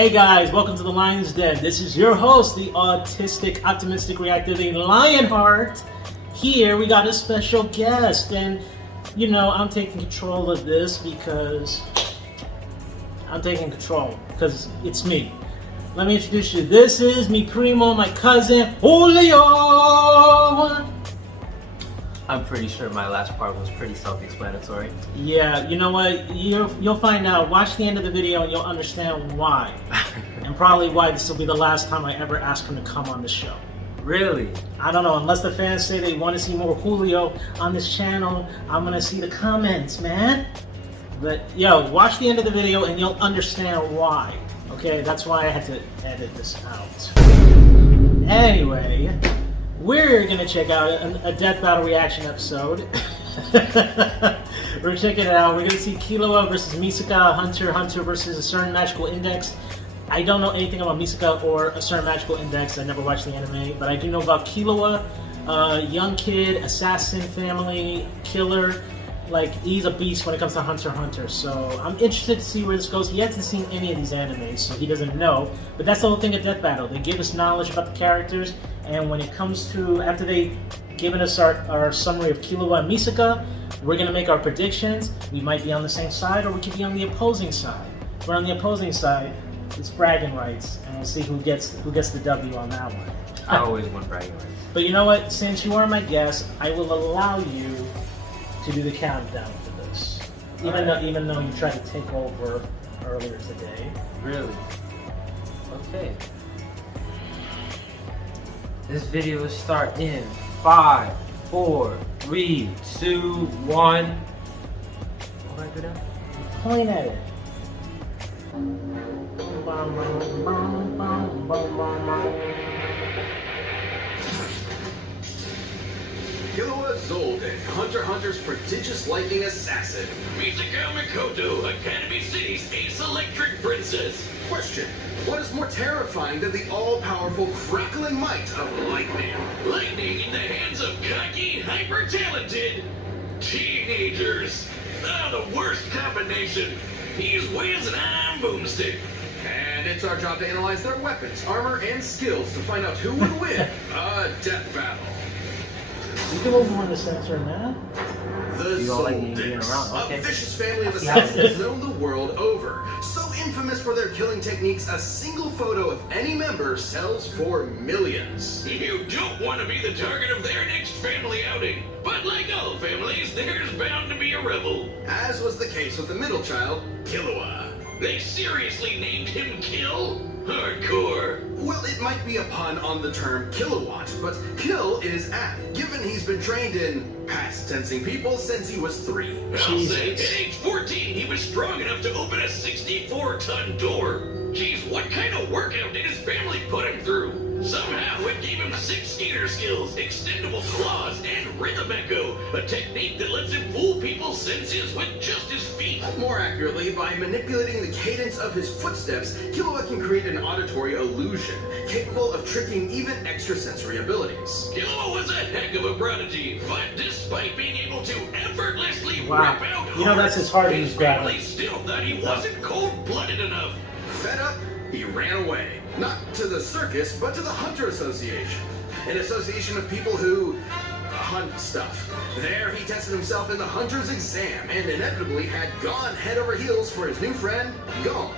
Hey guys, welcome to the Lion's Den. This is your host, the autistic, optimistic reactor, the Lionheart. Here we got a special guest, and you know I'm taking control of this because it's me. Let me introduce you. This is mi primo, my cousin, Julio. I'm pretty sure my last part was pretty self-explanatory. Yeah, you know what? You'll find out. Watch the end of the video and you'll understand why. And probably why this will be the last time I ever ask him to come on the show. Really? I don't know, unless the fans say they want to see more Julio on this channel, I'm gonna see the comments, man. But yo, watch the end of the video and you'll understand why. Okay, that's why I had to edit this out. Anyway, we're gonna check out a Death Battle reaction episode. We're checking it out. We're gonna see Killua versus Misaka, Hunter versus a certain magical index. I don't know anything about Misaka or a certain magical index. I never watched the anime, but I do know about Killua, young kid, assassin family, killer. Like, he's a beast when it comes to Hunter. So I'm interested to see where this goes. He hasn't seen any of these animes, so he doesn't know. But that's the whole thing of Death Battle. They give us knowledge about the characters, and when it comes to, after they've given us our summary of Killua and Misaka, we're going to make our predictions. We might be on the same side, or we could be on the opposing side. If we're on the opposing side, it's bragging rights, and we'll see who gets the W on that one. I always want bragging rights. But you know what? Since you are my guest, I will allow you to do the countdown for this. Even though you tried to take over earlier today. Really? Okay. This video will start in 5, 4, 3, 2, 1. What do I do now? Point at it. Killua Zolden, Hunter x Hunter's prodigious lightning assassin. Misaka Mikoto, Academy City's ace electric princess. Question: what is more terrifying than the all-powerful crackling might of lightning? Lightning in the hands of cocky, hyper-talented teenagers. Ah, the worst combination. He's Wiz and I'm Boomstick. And it's our job to analyze their weapons, armor, and skills to find out who would win a death battle. You can move on the sensor now. The Zoldens, a vicious family of assassins known the world over. So infamous for their killing techniques, a single photo of any member sells for millions. You don't want to be the target of their next family outing. But like all families, there's bound to be a rebel. As was the case with the middle child, Killua. They seriously named him Kill? Hardcore. Well, it might be a pun on the term kilowatt, but kill is apt, given he's been trained in past tensing people since he was 3. I'll say, at age 14, he was strong enough to open a 64-ton door. Geez, what kind of workout did his family put him through? Somehow it gave him 6 skater skills, extendable claws, and rhythm echo, a technique that lets him fool people's senses with just his feet. More accurately, by manipulating the cadence of his footsteps, Killua can create an auditory illusion, capable of tricking even extrasensory abilities. Killua was a heck of a prodigy, but despite being able to effortlessly rip out You know that's his heart in his family still thought he wasn't cold-blooded enough. Fed up, he ran away. Not to the circus, but to the Hunter Association. An association of people who hunt stuff. There, he tested himself in the Hunter's exam and inevitably had gone head over heels for his new friend, Gon.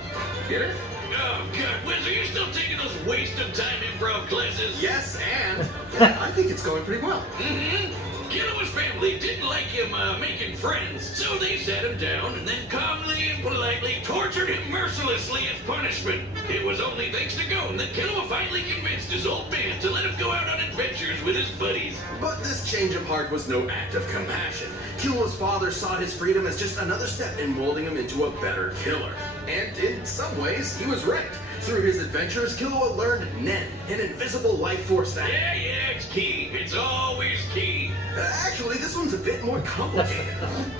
Get it? Oh, God, Wiz, are you still taking those waste-of-time improv classes? Yes, and I think it's going pretty well. Mm-hmm. Killua's family didn't like him making friends, so they sat him down and then calmly and politely tortured him mercilessly as punishment. It was only thanks to Gon that Killua finally convinced his old man to let him go out on adventures with his buddies. But this change of heart was no act of compassion. Killua's father saw his freedom as just another step in molding him into a better killer. And in some ways, he was right. Through his adventures, Killua learned Nen, an invisible life force that... Yeah, it's key. It's always key. Actually, this one's a bit more complicated.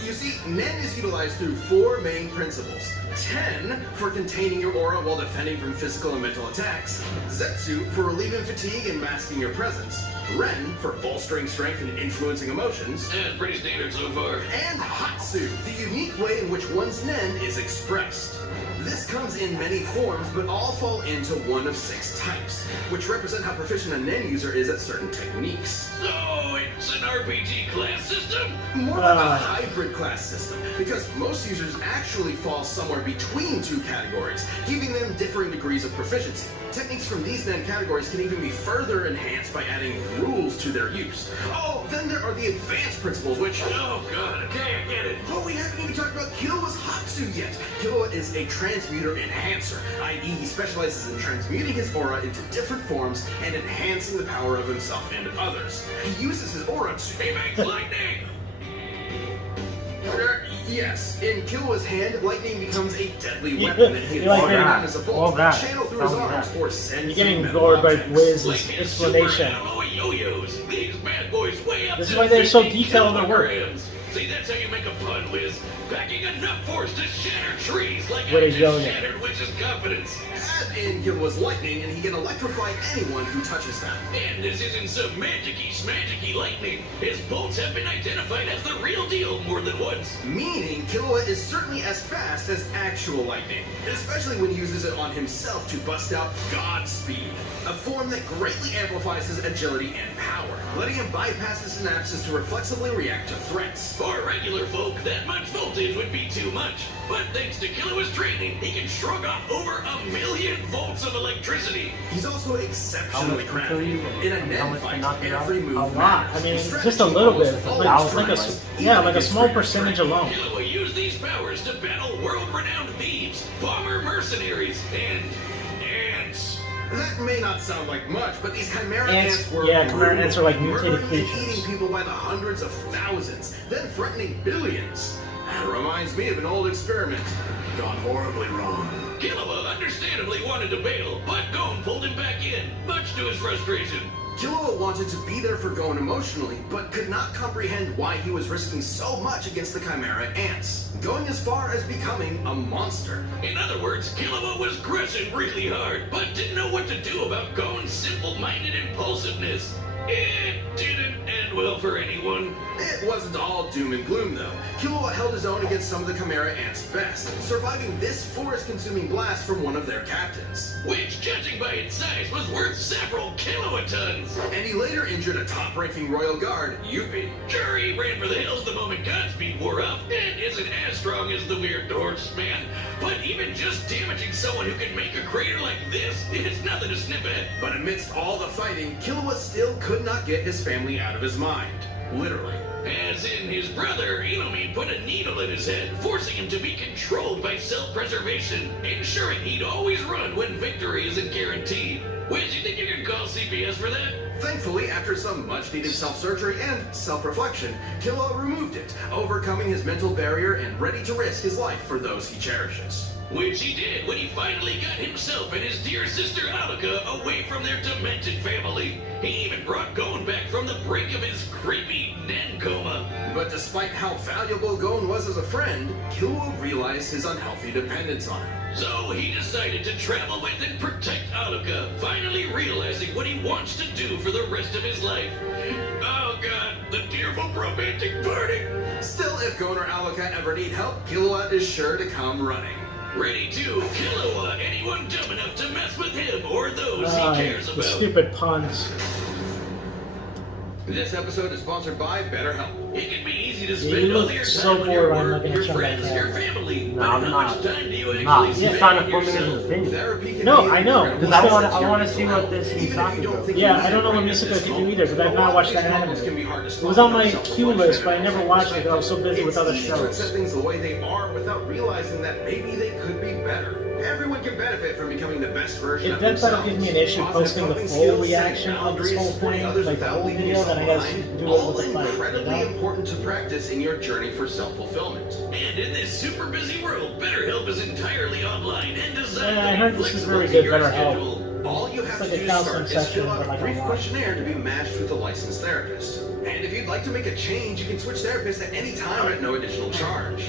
You see, Nen is utilized through 4 main principles. 10 for containing your aura while defending from physical and mental attacks. Zetsu for relieving fatigue and masking your presence. Ren for bolstering strength and influencing emotions, Pretty standard so far. and Hatsu, the unique way in which one's nen is expressed. This comes in many forms, but all fall into one of 6 types, which represent how proficient a nen user is at certain techniques. So it's an RPG class system? More like a hybrid class system, because most users actually fall somewhere between 2 categories, giving them differing degrees of proficiency. Techniques from these nen categories can even be further enhanced by adding rules to their use. Oh, then there are the advanced principles, which... Oh god, okay, I get it. Oh, we haven't even talked about Killua's Hatsu yet. Killua is a transmuter enhancer, i.e. he specializes in transmuting his aura into different forms and enhancing the power of himself and others. He uses his aura to... He makes lightning! Yes, in Killua's hand, lightning becomes a deadly weapon that he can fire down as a bolt, channel through his arms, or send You're getting metal bored by objects. Wiz's Like explanation. super alloy yo-yos. These bad boys way up This is to why they're so 50 detailed in their work. kilograms. See, that's how you make a pun, Wiz. Packing enough force to shatter trees like What I a just yo-yo. shattered Wiz's confidence. Add in Killua's lightning, and he can electrify anyone who touches them. And this isn't some magic-y lightning. His bolts have been identified as the real deal more than once. Meaning, Killua is certainly as fast as actual lightning, especially when he uses it on himself to bust out God Speed, a form that greatly amplifies his agility and power, letting him bypass the synapses to reflexively react to threats. For regular folk, that much voltage would be too much. But thanks to Killua's training, he can shrug off over 1,000,000 volts of electricity. He's also exceptionally How much can crafty. you In a how net much can fight, knock you out? every move A lot. matters. I mean, Strategy just a little bit. almost Like always a triumphs, yeah, even like a against small great percentage strength. alone. Killua used these powers to battle world-renowned thieves, bomber mercenaries, and ants. That may not sound like much, but these chimera Ants- ants were yeah, chimera brutal, ants are like mutated murdering and creatures. eating people by the hundreds of thousands, then threatening billions. Reminds me of an old experiment gone horribly wrong. Killua understandably wanted to bail, but Gon pulled him back in, much to his frustration. Killua wanted to be there for Gon emotionally, but could not comprehend why he was risking so much against the chimera ants, going as far as becoming a monster. In other words, Killua was crushing really hard, but didn't know what to do about Gon's simple-minded impulsiveness. It didn't end well for anyone. It wasn't all doom and gloom, though. Killua held his own against some of the chimera ants' best, surviving this forest-consuming blast from one of their captains. Which, judging by its size, was worth several kilotons. And he later injured a top-ranking royal guard, Yuppie. Sure, he ran for the hills the moment Godspeed wore off, and isn't as strong as the weird horseman. But even just damaging someone who can make a crater like this is nothing to sniff at. But amidst all the fighting, Killua still could not get his family out of his mind. Literally. As in, his brother, Inami, put a needle in his head, forcing him to be controlled by self-preservation, ensuring he'd always run when victory isn't guaranteed. Wiz, you think you can call CPS for that? Thankfully, after some much-needed self-surgery and self-reflection, Killua removed it, overcoming his mental barrier and ready to risk his life for those he cherishes. Which he did when he finally got himself and his dear sister Alika away from their demented family. He even brought Gon back from the brink of his creepy Nen coma. But despite how valuable Gon was as a friend, Killua realized his unhealthy dependence on him. So he decided to travel with and protect Alika, finally realizing what he wants to do for the rest of his life. Oh god, the tearful romantic party! Still, if Gon or Alika ever need help, Killua is sure to come running. Ready to Killua anyone dumb enough to mess with him or those he cares The about. stupid puns. This episode is sponsored by BetterHelp. It can be easy to You spend all look your so time with bored your when I'm work, looking at your something friends, like your that. family, No, but I'm how not. much time do you actually Nah, he's spend trying to with formulate yourself? his opinion. Therapy can No, be I know, incredible because I wanna- for I wanna mental see what health. this he's Even if talking you don't about. think Yeah, you I need don't know a what break Misaka at this could do moment, either, because I've but not while watched these that problems anime. can be hard to It spot was on my without queue self-reflection list, but I and never watched it because I was so busy with other It's easy to shows. accept things the way they are without realizing that maybe they could be better. Everyone can benefit from becoming the best version If of that's themselves. not give me an issue Positive posting the coping full skills, reaction setting of this whole boundaries, supporting thing, others like the without whole leaving video, then I yourself gotta behind, do it all with the fight, you incredibly know? important to practice in your journey for self-fulfillment. And in this super busy world, BetterHelp is entirely online and designed Yeah, I to be heard this is flexible very to good, your BetterHelp. schedule. All you have It's like to a do to counseling start is session, fill out but a like brief online. questionnaire to be matched with a licensed therapist. And if you'd like to make a change, you can switch therapists at any time at no additional charge.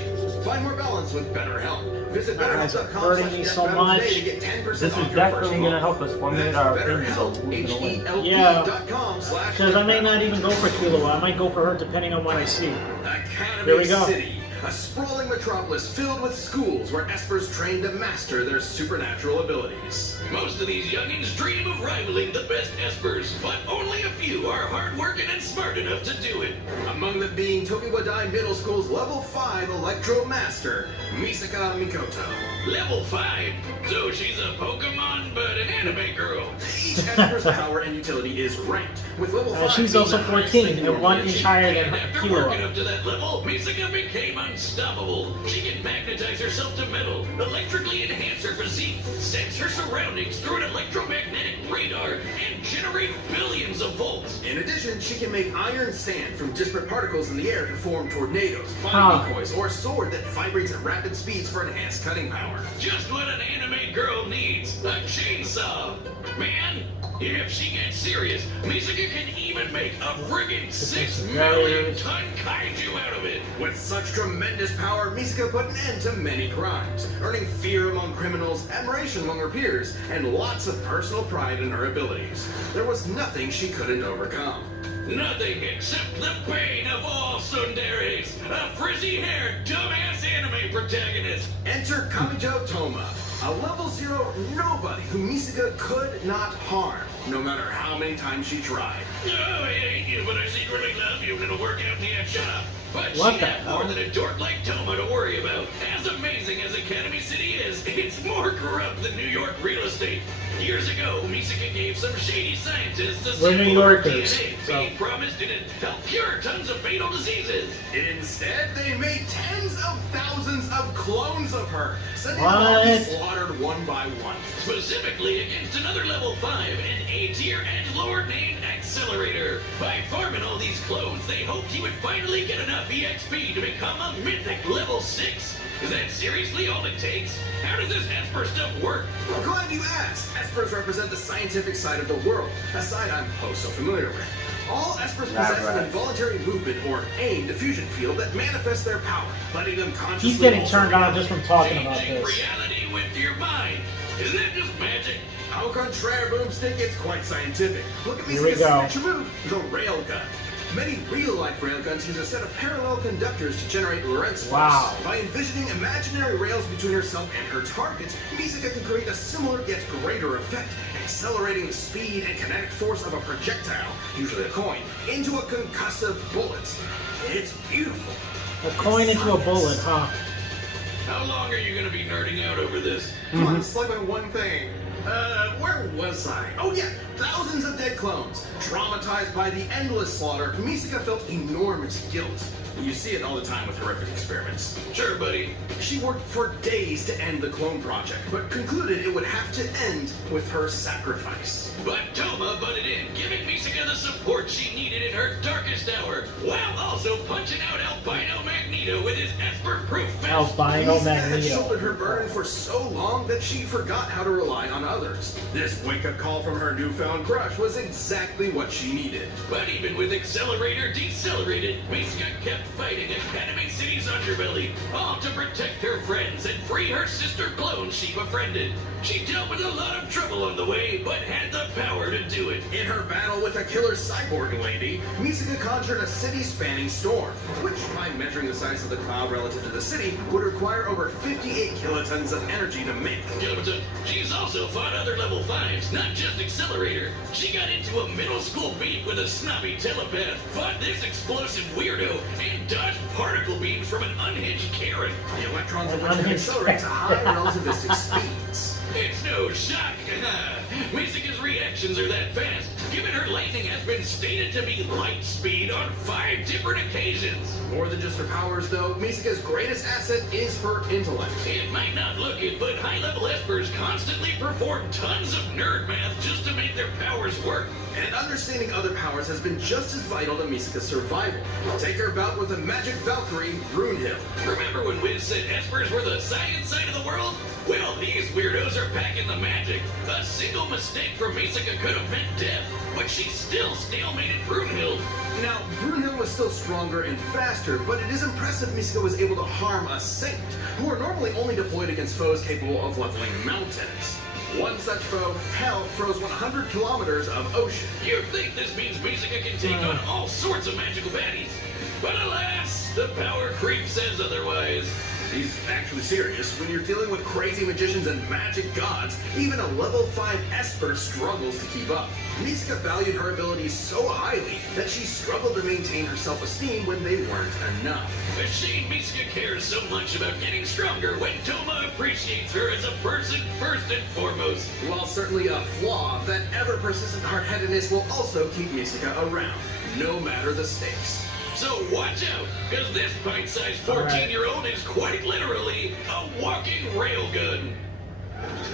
Find more balance with BetterHelp. Visit Guys are hurting me so much. today to get 10% This off is your first definitely month. gonna help us formulate That's our opinions on BetterHelp, who's gonna win. H-E-L-P.com/. Because I may not even go for Killua. I might go for her depending on what I see. Academy There we go. City, a sprawling metropolis filled with schools where espers train to master their supernatural abilities. Most of these youngins dream of rivaling the best espers, but only a few are hardworking and smart enough to do it. Among them being Tokiwadai Middle School's Level 5 Electro Master, Misaka Mikoto. Level 5. So she's a Pokemon, but an anime girl. Each esper's power and utility is ranked, with Level 5 She's being also the highest 14 they can and 1 normally inch achieve. higher than And after working Killua. up to that level, Misaka became unstoppable. She can magnetize herself to metal, electrically enhance her physique, sense her surroundings through an electromagnetic radar, and generate billions of volts. In addition, she can make iron sand from disparate particles in the air to form tornadoes, Huh. bomb decoys, or a sword that vibrates at rapid speeds for enhanced cutting power. Just what an anime girl needs, a chainsaw. Man, if she gets serious, Misaka can even make a friggin' 6 million ton kaiju out of it. With such tremendous power, Misaka put an end to many crimes, earning fear among criminals, admiration among her peers, and lots of personal pride in her abilities. There was nothing she couldn't overcome. Nothing except the pain of all tsunderes, a frizzy-haired, dumbass anime protagonist. Enter Kamijo Toma, a level 0 nobody who Misaka could not harm, no matter how many times she tried. Oh, I hate you, but I secretly love you, and it'll work out in the end. Shut up. But What she the had more hell? than a dork like Toma to worry about. As amazing as Academy City is, it's more corrupt than New York real estate. Years ago, Misaka gave some shady scientists a We're New sample of her Yorkers, DNA, so- being promised it'd help cure tons of fatal diseases. Instead, they made tens of thousands of clones of her, sending them What? all to be slaughtered one by one. Specifically against another level 5, an A-tier edgelord named Accelerator. By farming all these clones, they hoped he would finally get enough EXP to become a mythic level 6. Is that seriously all it takes? How does this Esper stuff work? Glad you asked. Espers represent the scientific side of the world, a side I'm so familiar with. All espers possess an involuntary movement or aim diffusion field that manifests their power, letting them consciously. He's getting alter turned on reality. just from talking about Changing this. reality with your mind. Isn't that just magic? Au contraire, Boomstick, it's quite scientific. Look at Here we Misaka's go. signature move, the railgun. Many real-life railguns use a set of parallel conductors to generate Lorentz force. Wow. By envisioning imaginary rails between herself and her target, Misaka can create a similar yet greater effect, accelerating the speed and kinetic force of a projectile, usually a coin, into a concussive bullet. It's beautiful. A coin into a bullet, huh? How long are you going to be nerding out over this? Come on, slide by one thing. Where was I? Oh yeah, thousands of dead clones. Traumatized by the endless slaughter, Misaka felt enormous guilt. You see it all the time with horrific experiments. Sure, buddy. She worked for days to end the clone project, but concluded it would have to end with her sacrifice. But Toma butted in, giving Misaka the support she needed in her darkest hour, while also punching out Albino Magneto with his Esper-proof vest. Albino Misaka had Magneto. shouldered her burden for so long that she forgot how to rely on others. This wake-up call from her newfound crush was exactly what she needed. But even with Accelerator decelerated, Misaka kept fighting Academy City's underbelly, all to protect her friends and free her sister clones she befriended. She dealt with a lot of trouble on the way, but had the power to do it. In her battle with a killer cyborg lady, Misaka conjured a city-spanning storm, which, by measuring the size of the cloud relative to the city, would require over 58 kilotons of energy to make. Gilberton, she's also fought other level 5s, not just Accelerator. She got into a middle school beat with a snobby telepath, fought this explosive weirdo, and dodged particle beams from an unhinged Karen. The electrons An of which can unhinged accelerate to high relativistic speeds. It's no shock. Misaka's reactions are that fast, given her lightning has been stated to be light speed on 5 different occasions. More than just her powers, though, Misaka's greatest asset is her intellect. It might not look it, but high-level espers constantly perform tons of nerd math just to make their powers work. and understanding other powers has been just as vital to Misaka's survival. Take her bout with the magic Valkyrie, Brunhild. Remember when Wiz said espers were the science side of the world? Well, these weirdos are packing the magic. A single mistake from Misaka could have meant death, but she still stalemated Brunhild. Now, Brunhild was still stronger and faster, but it is impressive Misaka was able to harm a saint, who are normally only deployed against foes capable of leveling mountains. One such foe, Hell, froze 100 kilometers of ocean. You'd think this means Misaka can take on all sorts of magical baddies. But alas, the power creep says otherwise. He's actually serious. When you're dealing with crazy magicians and magic gods, even a level 5 Esper struggles to keep up. Misaka valued her abilities so highly that she struggled to maintain her self-esteem when they weren't enough. A shame Misaka cares so much about getting stronger when Toma appreciates her as a person first and foremost. While certainly a flaw, that ever-persistent hard-headedness will also keep Misaka around, no matter the stakes. So watch out, because this pint-sized 14-year-old is quite literally a walking railgun.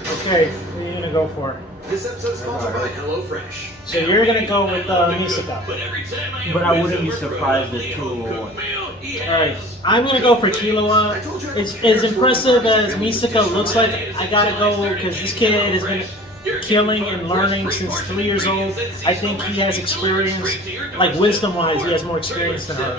Okay, what are you gonna go for? This episode is sponsored by HelloFresh. So you're gonna go with Misaka. But every time I But I wouldn't be surprised if Killua won. Alright, I'm gonna go for Killua. It's as impressive as Misaka looks like. I gotta go because this kid has been killing and learning since 3 years old. I think he has experience, like wisdom-wise, he has more experience than her.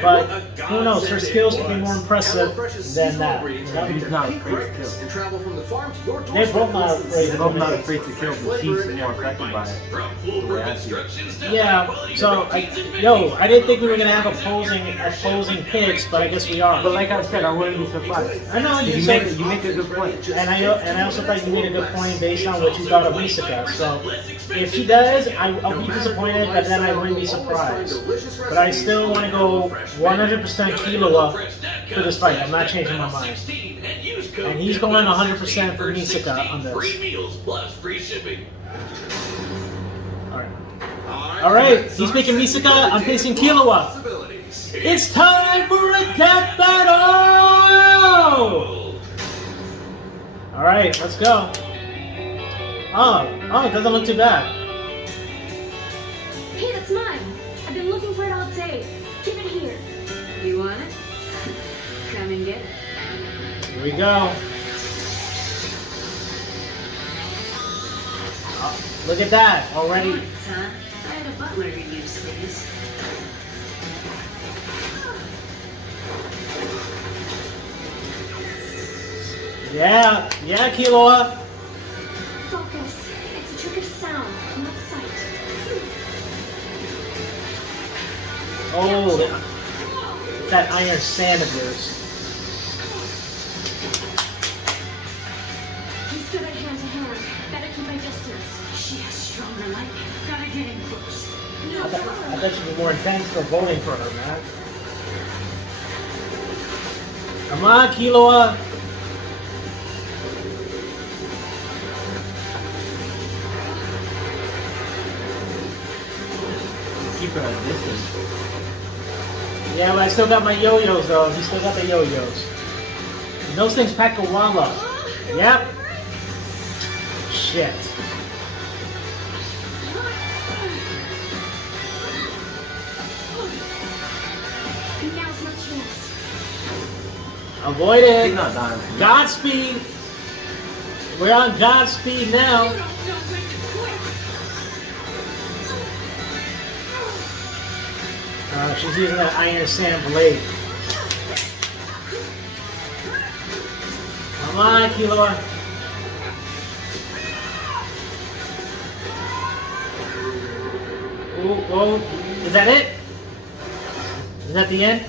But who knows? Her skills could be more impressive than that. He's not afraid to kill. And travel from the farm to your They're both not afraid. They're both not afraid to kill, but she's more affected by it. The way I see it. Yeah. So, I didn't think we were gonna have opposing picks, but I guess we are. But like I said, I wouldn't be surprised. I know you make a good point. And I also thought you made a good point based on what you thought of Misaka. So if she does, I'll be disappointed, but then I wouldn't be surprised. But I still want to go 100% Killua for this fight. I'm not changing my mind. And he's going 100% for Misaka on this. Alright, he's picking Misaka, I'm picking Killua. It's time for a death battle! Alright, let's go. Oh, it doesn't look too bad. Hey, that's mine. I've been looking for it all day. Give it here. You want it? Come and get it. Here we go. Oh, look at that, already. Huh? I had a butler who used these. Yeah, Killua. Focus. It's a trick of sound, not sight. Oh, that iron sand of yours. He's good at hand to hand. Better keep my distance. She has stronger lightning. Gotta get in close. I bet you'd be more intense for voting for her, man. Come on, Killua. Keep her at distance. Yeah, but I still got my yo-yos though. He still got the yo-yos. And those things pack a walla. Yep. Shit. Now's my chance. Avoid it. He's not dying. Godspeed. We're on Godspeed now. You don't know when to quit. She's using that iron sand blade. Come on, Killua. Ooh, whoa. Is that it? Is that the end?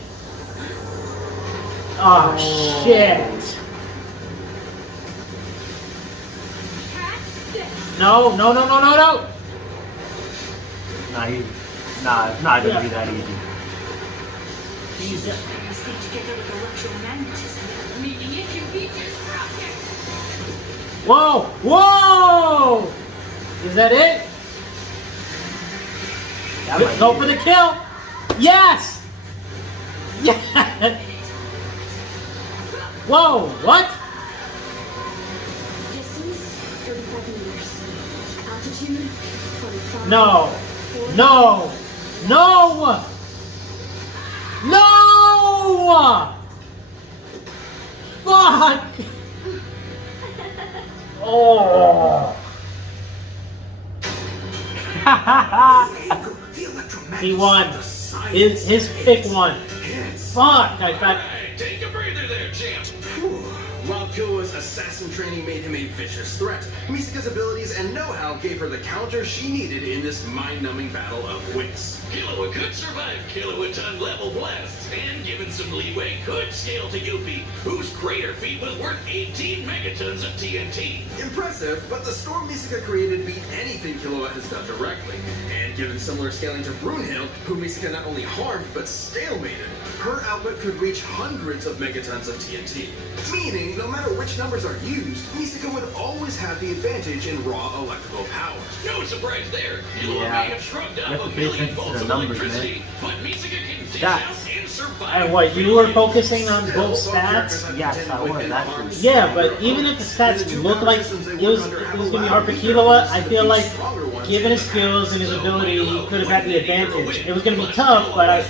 Oh, shit. No. Nah, it's not gonna be that easy. Jesus. Must need to get rid of electromagnetism, meaning it can be disrupted. Whoa! Is that it? Go for the kill! Yes! Yeah! Whoa, what? Distance, 35 meters. Altitude, 12 No! No! No! No! Fuck! Oh! He won. His pick won. Fuck! I thought. Alright, take a breather there, champ. While Killua's assassin training made him a vicious threat, Misaka's abilities and know-how gave her the counter she needed in this mind-numbing battle of wits. Killua could survive kilowatt-ton level blasts, and given some leeway, could scale to Yuppie, whose greater feat was worth 18 megatons of TNT. Impressive, but the storm Misaka created beat anything Killua has done directly. And given similar scaling to Brunhild, who Misaka not only harmed but stalemated, her output could reach hundreds of megatons of TNT. Meaning, no matter which numbers are used, Misaka would always have the advantage in raw electrical power. No surprise there. Killua Yeah. may have shrugged You up have a to pay million attention to volts the of numbers, electricity, but Misaka can dish Stats. out and survive. And what, you were focusing on both stats? Yes, I was actually. Yeah, but even if the stats look like it was gonna be hard for Killua, I feel like given his skills and his ability, he could have had the advantage. It was gonna be tough, but I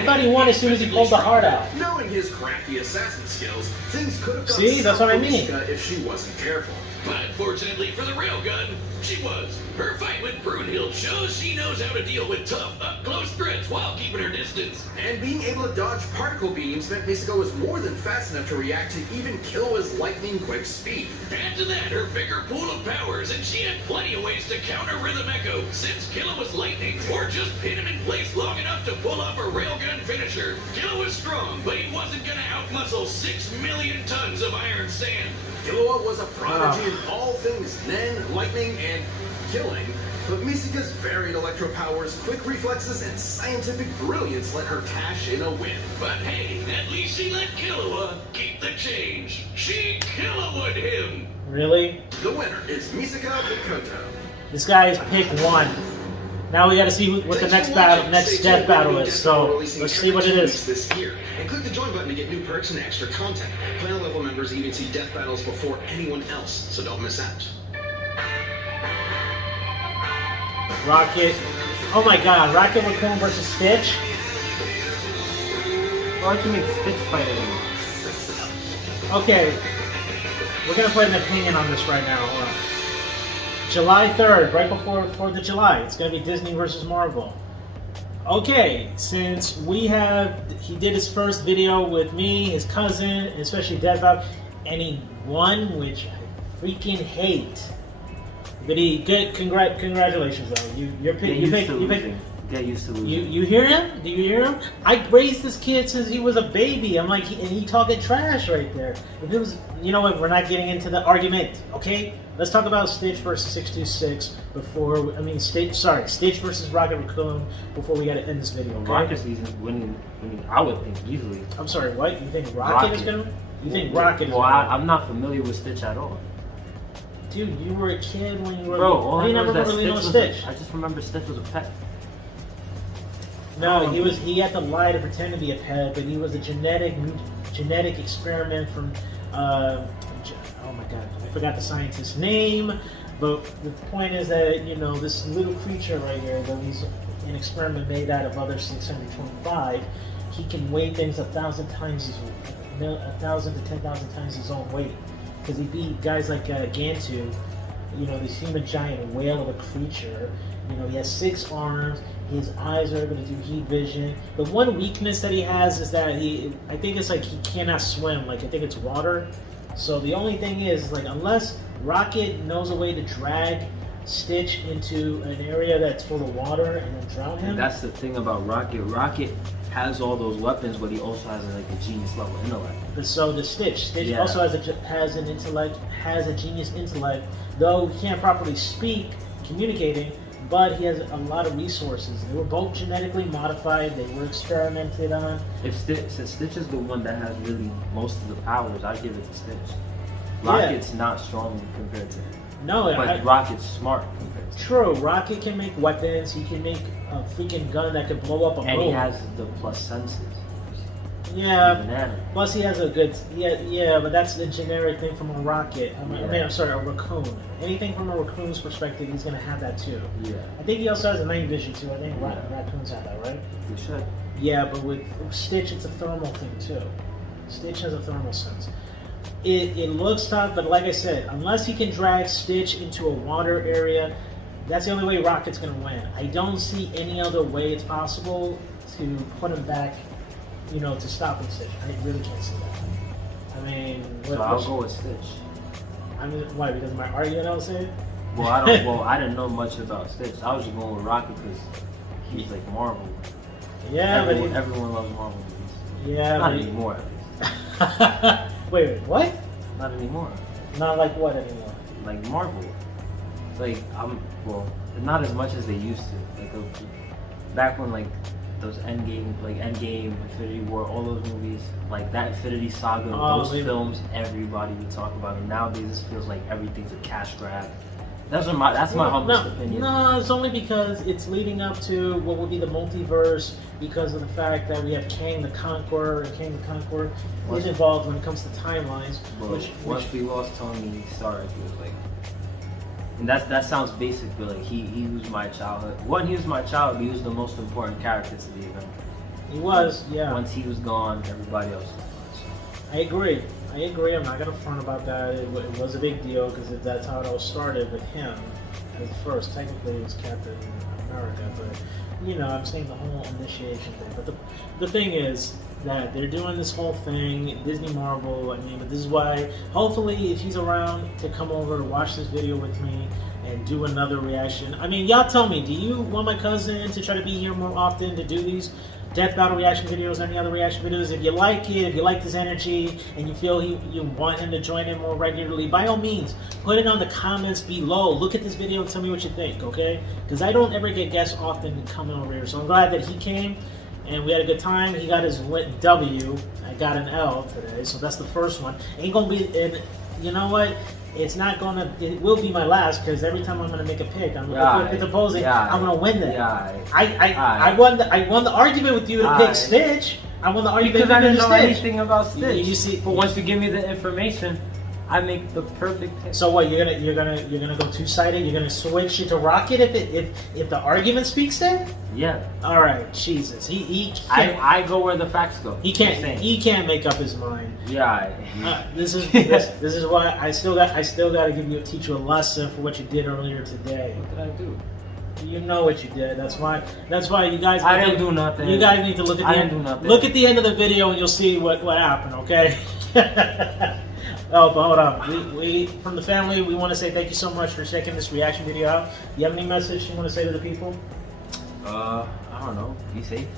thought he won as soon as he pulled the heart out. Knowing his crafty assassin skills, things could have gone See, that's what I south for mean. Misaka if she wasn't careful. But fortunately for the railgun, she was. Her fight with Brunhild shows she knows how to deal with tough, up-close threats while keeping her distance. And being able to dodge particle beams meant Misaka was more than fast enough to react to even Killua's lightning-quick speed. Add to that her bigger pool of powers, and she had plenty of ways to counter Rhythm Echo, since Killua's lightning, or just pin him in place long enough to pull off a railgun finisher. Killua was strong, but he wasn't gonna outmuscle 6 million tons of iron sand. Killua was a prodigy in all things Nen, lightning, and killing, but Misaka's varied electro powers, quick reflexes, and scientific brilliance let her cash in a win. But hey, at least she let Killua keep the change. She Killua-would him. Really? The winner is Misaka Mikoto. This guy's pick one. Now we gotta see what the next death battle is. So let's see what it is. This year. And click the join button to get new perks and extra content. Planet level members even see death battles before anyone else, so don't miss out. Rocket. Oh my god, Rocket Raccoon versus Stitch? Why don't you make Stitch fight anymore? Okay. We're gonna put an opinion on this right now. Hold on. July 3rd, right before 4th of July. It's gonna be Disney versus Marvel. Okay, since he did his first video with me, his cousin, and especially Deadbob, and he won, which I freaking hate. But congratulations though. Get used to losing. You hear him? Do you hear him? I raised this kid since he was a baby. I'm like, and he talking trash right there. If it was, you know what? We're not getting into the argument, okay? Let's talk about Stitch versus 626 before. Stitch versus Rocket Raccoon before we gotta end this video. Okay? Rocket season winning, I would think easily. I'm sorry. What? You think Rocket is gonna? You think Rocket is Well, gonna? I'm not familiar with Stitch at all. Dude, you were a kid when you were. Bro, all I I know never is that really know Stitch Stitch. I just remember Stitch was a pet. No, he had to lie to pretend to be a pet, but he was a genetic experiment from oh my god, I forgot the scientist's name, but the point is that, you know, this little creature right here, though he's an experiment made out of other 625, he can weigh things 1,000 to 10,000 times his own weight, because he beat guys like Gantu, you know, this human giant whale of a creature. You know, he has 6 arms. His eyes are able to do heat vision. The one weakness that he has is that I think it's like he cannot swim. Like, I think it's water. So the only thing is, like, unless Rocket knows a way to drag Stitch into an area that's full of water and then drown him. And that's the thing about Rocket. Rocket has all those weapons, but he also has like a genius level intellect. But so does Stitch. Stitch Yeah. also has a genius intellect, though he can't properly speak, communicating. But he has a lot of resources. They were both genetically modified. They were experimented on. Since Stitch is the one that has really most of the powers, I give it to Stitch. Yeah. Rocket's not strong compared to him. No, But Rocket's smart compared to him. true. Rocket can make weapons. He can make a freaking gun that could blow up a And boat. he has the plus senses. Yeah. Banana. Plus, he has a good. Yeah, but that's the generic thing from a rocket. I'm sorry, a raccoon. Anything from a raccoon's perspective, he's gonna have that too. Yeah. I think he also has a night vision too. I think raccoons have that, right? You should. Yeah, but with Stitch, it's a thermal thing too. Stitch has a thermal sense. It looks tough, but like I said, unless he can drag Stitch into a water area, that's the only way Rocket's gonna win. I don't see any other way it's possible to put him back, to stopping Stitch. I really can't see that. I mean, So I'll go with Stitch. I mean, why? Because of my argument, I'll say. Well, I don't. Well, I didn't know much about Stitch. I was just going with Rocket because he's like Marvel. Yeah, everyone loves Marvel movies. Yeah, not anymore. At least. Wait, what? Not anymore. Not like what anymore? Like Marvel. Like not as much as they used to. Like back when like those Endgame, Infinity War, all those movies, like that Infinity Saga, those films, everybody would talk about them. Nowadays, this feels like everything's a cash grab. That's my humblest opinion. No, it's only because it's leading up to what would be the multiverse because of the fact that we have Kang the Conqueror, and Kang the Conqueror is involved when it comes to timelines. Once we lost Tony Stark, he was like, and that sounds basic, but like he was my childhood. He was my child, but he was the most important character to the event. He was, yeah. Once he was gone, everybody else was gone. I agree. I'm not gonna front about that. It was a big deal because that's how it all started with him as first. Technically, it was Captain America, but I'm saying the whole initiation thing. But the thing is that they're doing this whole thing, Disney Marvel. But this is why, hopefully, if he's around to come over to watch this video with me and do another reaction. Y'all tell me, do you want my cousin to try to be here more often to do these death battle reaction videos, any other reaction videos? If you like it, if you like this energy, and you feel you want him to join in more regularly, by all means, put it on the comments below. Look at this video and tell me what you think, okay? Because I don't ever get guests often coming over here, so I'm glad that he came, and we had a good time. He got his W, I got an L today, so that's the first one. Ain't gonna be, and you know what? It will be my last because every time I'm gonna make a pick, if it's opposing, I'm gonna win that. I won the argument with you to pick Stitch. I won the argument because I didn't know Stitch. anything about Stitch. You see, but once you give me the information, I make the perfect pick. So what? You're gonna go two-sided? You're gonna switch it to Rocket if the argument speaks there? Yeah. All right. Jesus. He can't, I go where the facts go. He can't make up his mind. Yeah. This is why I still got to teach you a lesson for what you did earlier today. What did I do? You know what you did. That's why you guys. I didn't do nothing. You guys need to look at the end. Look at the end of the video and you'll see what happened. Okay. Oh, but hold on. We from the family, we want to say thank you so much for checking this reaction video out. Do you have any message you want to say to the people? I don't know. Be safe.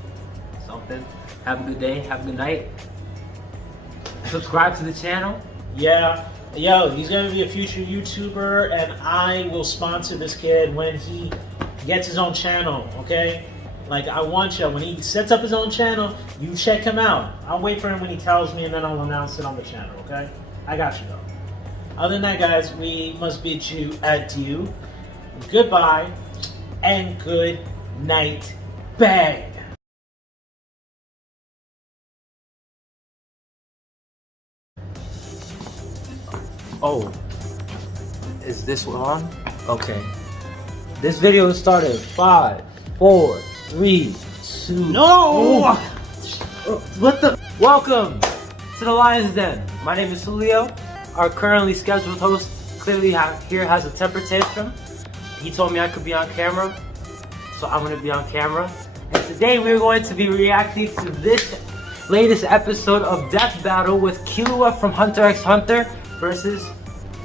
Something. Have a good day. Have a good night. Subscribe to the channel. Yeah. Yo, he's gonna be a future YouTuber, and I will sponsor this kid when he gets his own channel. Okay. Like, I want you, when he sets up his own channel, you check him out. I'll wait for him when he tells me, and then I'll announce it on the channel, okay? I got you, though. Other than that, guys, we must bid you adieu, goodbye, and good night. Bang! Oh, is this one on? Okay. This video started 5, 4, 3, 2. No! What the? Welcome to the Lion's Den. My name is Julio. Our currently scheduled host clearly here has a temper tantrum. He told me I could be on camera, so I'm going to be on camera. And today we're going to be reacting to this latest episode of Death Battle with Killua from Hunter x Hunter versus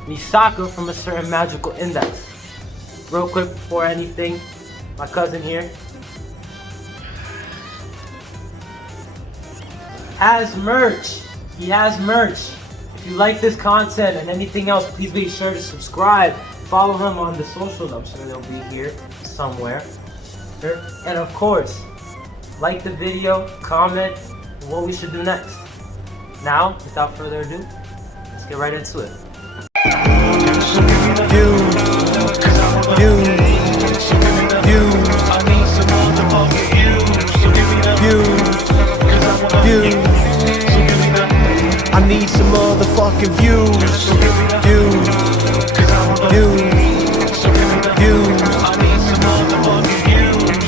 Misaka from a certain magical index. Real quick before anything, my cousin here has merch. He has merch. If you like this content and anything else, please be sure to subscribe. Follow him on the socials. I'm sure they'll be here somewhere. And of course, like the video, comment what we should do next. Now, without further ado, let's get right into it. Views. need some motherfucking views. Views. Views. Views.